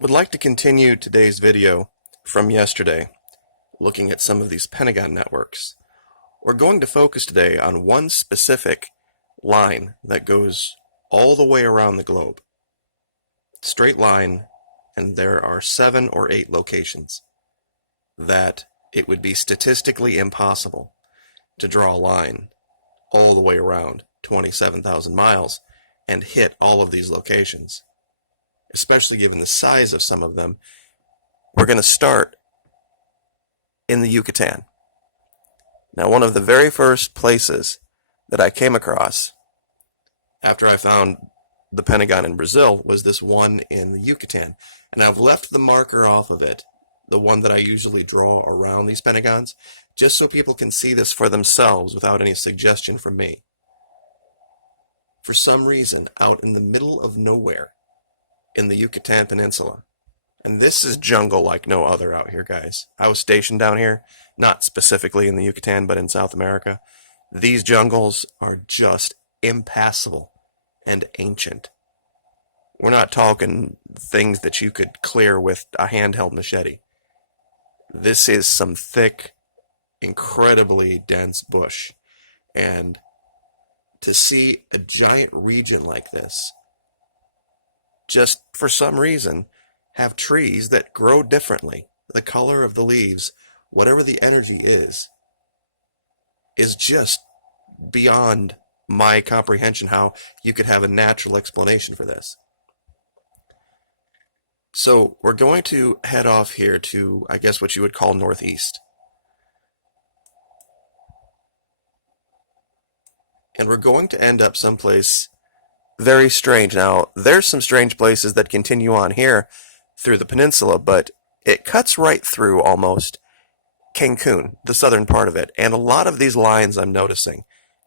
Would like to continue today's video from yesterday, looking at some of these Pentagon networks. We're going to focus today on one specific line that goes all the way around the globe. Straight line, and there are 7 or 8 locations that it would be statistically impossible to draw a line all the way around 27,000 miles and hit all of these locations, especially given the size of some of them. We're going to start in the Yucatan. Now, one of the very first places that I came across after I found the Pentagon in Brazil was this one in the Yucatan. And I've left the marker off of it, the one that I usually draw around these Pentagons, just so people can see this for themselves without any suggestion from me. For some reason, out in the middle of nowhere, in the Yucatan Peninsula. And this is jungle like no other out here, guys. I was stationed down here, not specifically in the Yucatan, but in South America. These jungles are just impassable and ancient. We're not talking things that you could clear with a handheld machete. This is some thick, incredibly dense bush. And to see a giant region like this, just for some reason, have trees that grow differently. The color of the leaves, whatever the energy is just beyond my comprehension how you could have a natural explanation for this. So we're going to head off here to, I guess, what you would call northeast. And we're going to end up someplace very strange. Now, there's some strange places that continue on here through the peninsula, but it cuts right through almost Cancun, the southern part of it. And a lot of these lines I'm noticing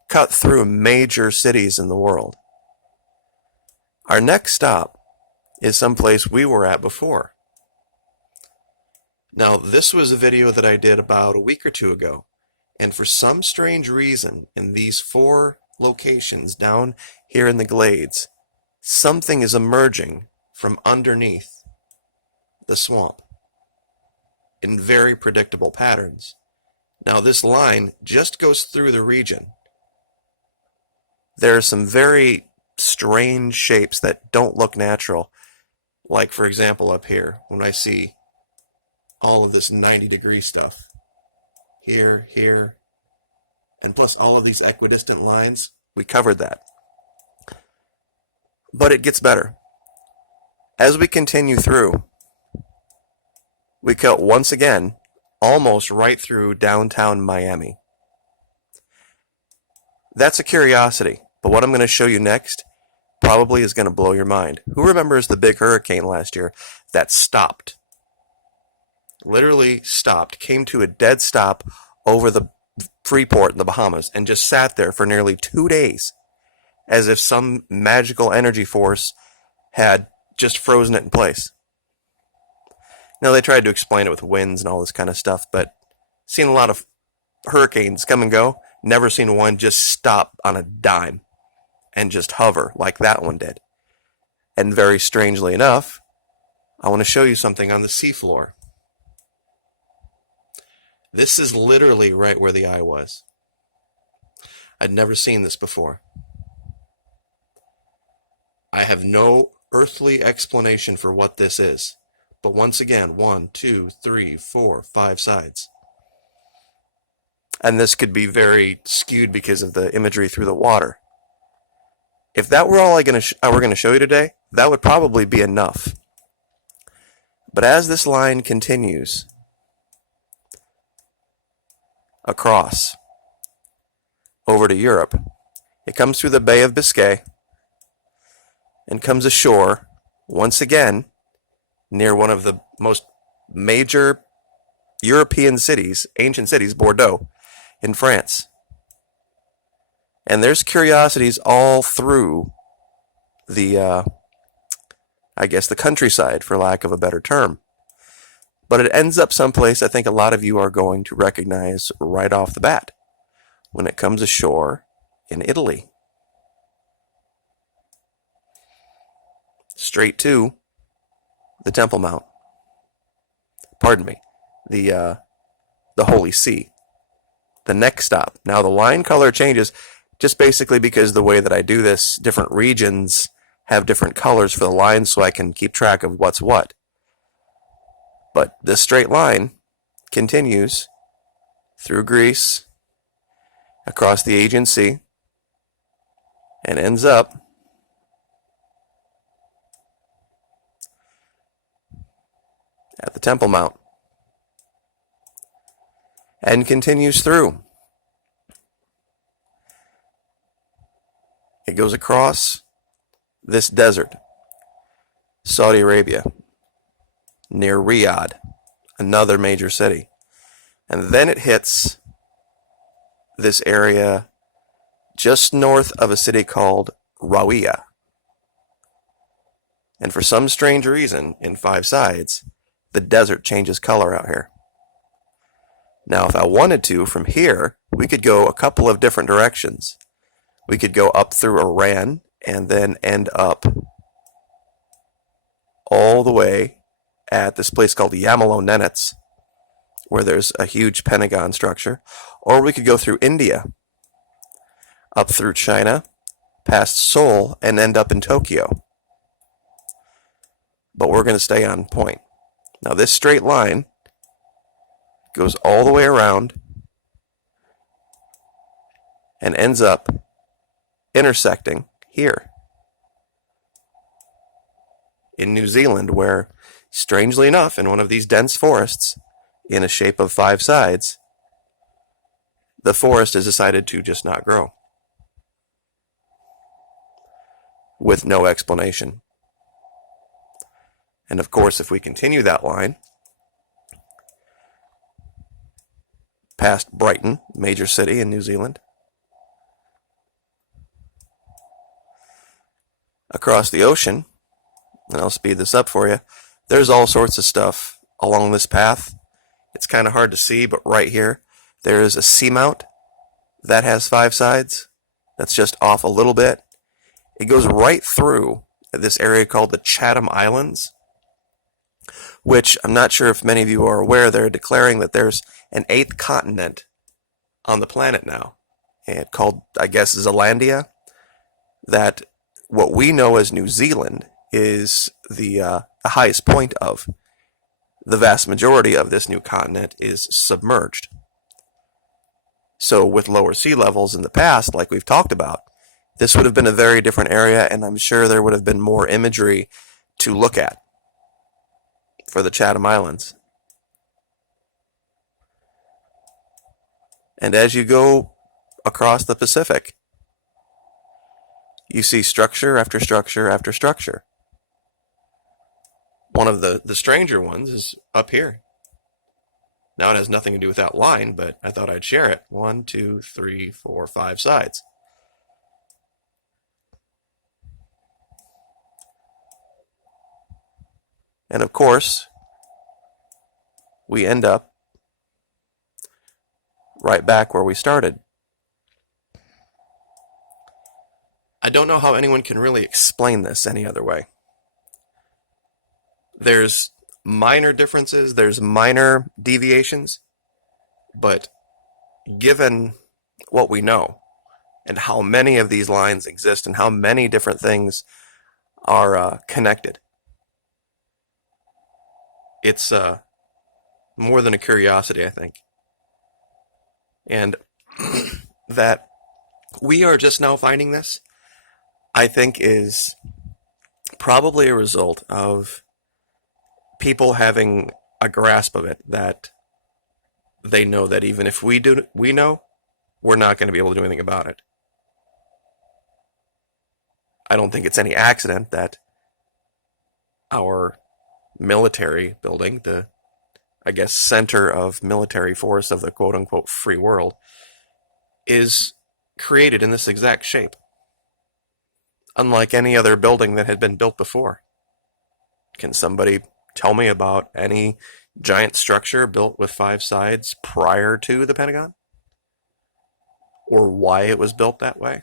cut through major cities in the world. Our next stop is someplace we were at before. Now, this was a video that I did about a week or two ago, and for some strange reason, in these 4 locations down here in the glades, something is emerging from underneath the swamp in very predictable patterns. Now, this line just goes through the region. There are some very strange shapes that don't look natural. Like, for example, up here, when I see all of this 90-degree stuff. Here, here, and plus all of these equidistant lines. We covered that. But it gets better. As we continue through, we cut once again almost right through downtown Miami. That's a curiosity, but what I'm going to show you next probably is going to blow your mind. Who remembers the big hurricane last year that stopped? Literally stopped, came to a dead stop over the Freeport in the Bahamas and just sat there for nearly 2 days as if some magical energy force had just frozen it in place. Now, they tried to explain it with winds and all this kind of stuff, but seen a lot of hurricanes come and go, never seen one just stop on a dime and just hover like that one did. And very strangely enough, I want to show you something on the seafloor. This is literally right where the eye was. I'd never seen this before. I have no earthly explanation for what this is. But once again, 1, 2, 3, 4, 5 sides. And this could be very skewed because of the imagery through the water. If that were all we're going to show you today, that would probably be enough. But as this line continues across over to Europe, it comes through the Bay of Biscay and comes ashore once again near one of the most major European cities, ancient cities, Bordeaux, in France. And there's curiosities all through the, I guess, the countryside, for lack of a better term. But it ends up someplace I think a lot of you are going to recognize right off the bat when it comes ashore in Italy. Straight to the Temple Mount. Pardon me, the Holy See. The next stop. Now the line color changes just basically because the way that I do this, different regions have different colors for the lines so I can keep track of what's what. But this straight line continues through Greece, across the Aegean Sea, and ends up at the Temple Mount, and continues through. It goes across this desert, Saudi Arabia, near Riyadh, another major city. And then it hits this area just north of a city called Rawiyah. And for some strange reason, in 5 sides, the desert changes color out here. Now, if I wanted to, from here, we could go a couple of different directions. We could go up through Iran and then end up all the way at this place called Yamalonenets, where there's a huge Pentagon structure. Or we could go through India, up through China, past Seoul, and end up in Tokyo. But we're going to stay on point. Now, this straight line goes all the way around and ends up intersecting here in New Zealand, where, strangely enough, in one of these dense forests in a shape of 5 sides, the forest has decided to just not grow with no explanation. And of course, if we continue that line past Brighton, major city in New Zealand, across the ocean, and I'll speed this up for you, there's all sorts of stuff along this path. It's kind of hard to see, but right here, there's a seamount that has 5 sides. That's just off a little bit. It goes right through this area called the Chatham Islands, which I'm not sure if many of you are aware. They're declaring that there's an 8th continent on the planet now, and called, I guess, Zealandia, that what we know as New Zealand is the highest point of. The vast majority of this new continent is submerged. So with lower sea levels in the past, like we've talked about, this would have been a very different area, and I'm sure there would have been more imagery to look at for the Chatham Islands. And as you go across the Pacific, you see structure after structure after structure. One of the stranger ones is up here. Now it has nothing to do with that line, but I thought I'd share it. 1, 2, 3, 4, 5 sides. And of course, we end up right back where we started. I don't know how anyone can really explain this any other way. There's minor differences, there's minor deviations, but given what we know and how many of these lines exist and how many different things are connected, it's more than a curiosity, I think. And that we are just now finding this, I think, is probably a result of people having a grasp of it, that they know that even if we know, we're not going to be able to do anything about it. I don't think it's any accident that our military building, the, I guess, center of military force of the quote-unquote free world, is created in this exact shape, unlike any other building that had been built before. Can somebody tell me about any giant structure built with 5 sides prior to the Pentagon? Or why it was built that way?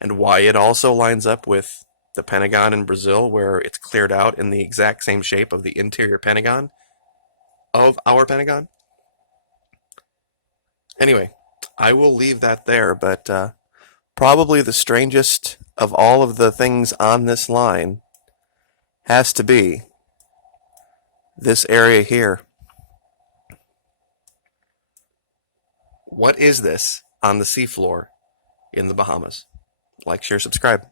And why it also lines up with the Pentagon in Brazil, where it's cleared out in the exact same shape of the interior Pentagon of our Pentagon. Anyway, I will leave that there, but probably the strangest of all of the things on this line has to be this area here. What is this on the seafloor in the Bahamas? Like, share, subscribe.